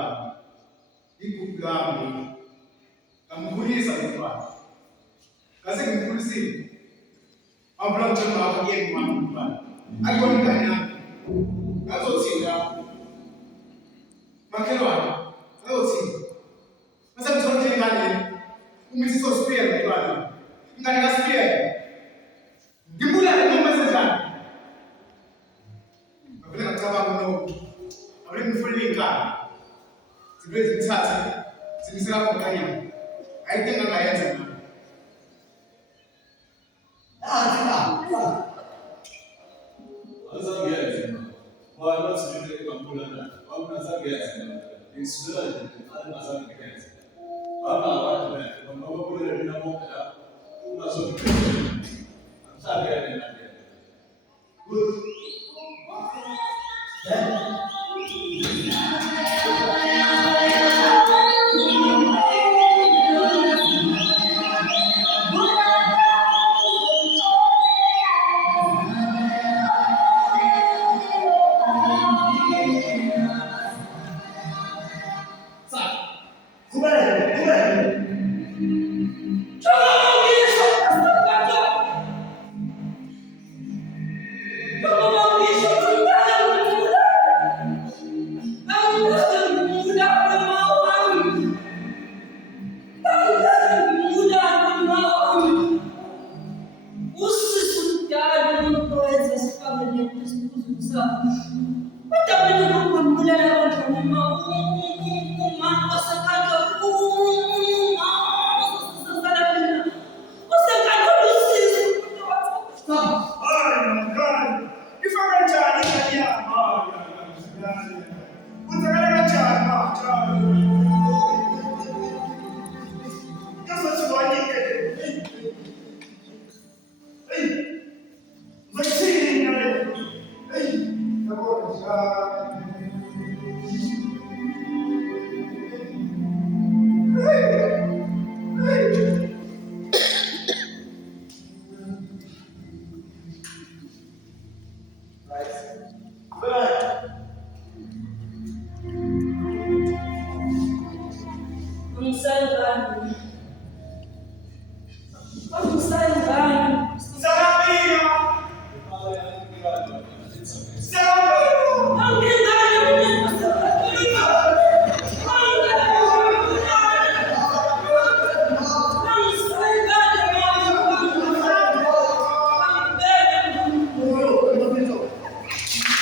lami, igugu lami, ngamkhulisa umntwana. Ngase ngimkhulisile. Awubona ukuthi ngakho yena umntwana. Akuyona ingane yami. Ngazothini lapho? Makhelwane, ngazothini? Mase ngithola nje ingane umithi sosiphiya umntwana. Ingane kaSiphiya. Ngibulale noma senjani? Ngavele ngacabanga lokho. Ngavele ngifule inkani. Zibe zithathe zibisela khona. Ayikho engangayenza mina. Azangiyenza. Wala sibile kampulana. Awunazangiyenza. Ngisizela nje azangiyenza. Abantu bangababulele mina bonke la. Ungazokuphela. Amsakele nje. Good.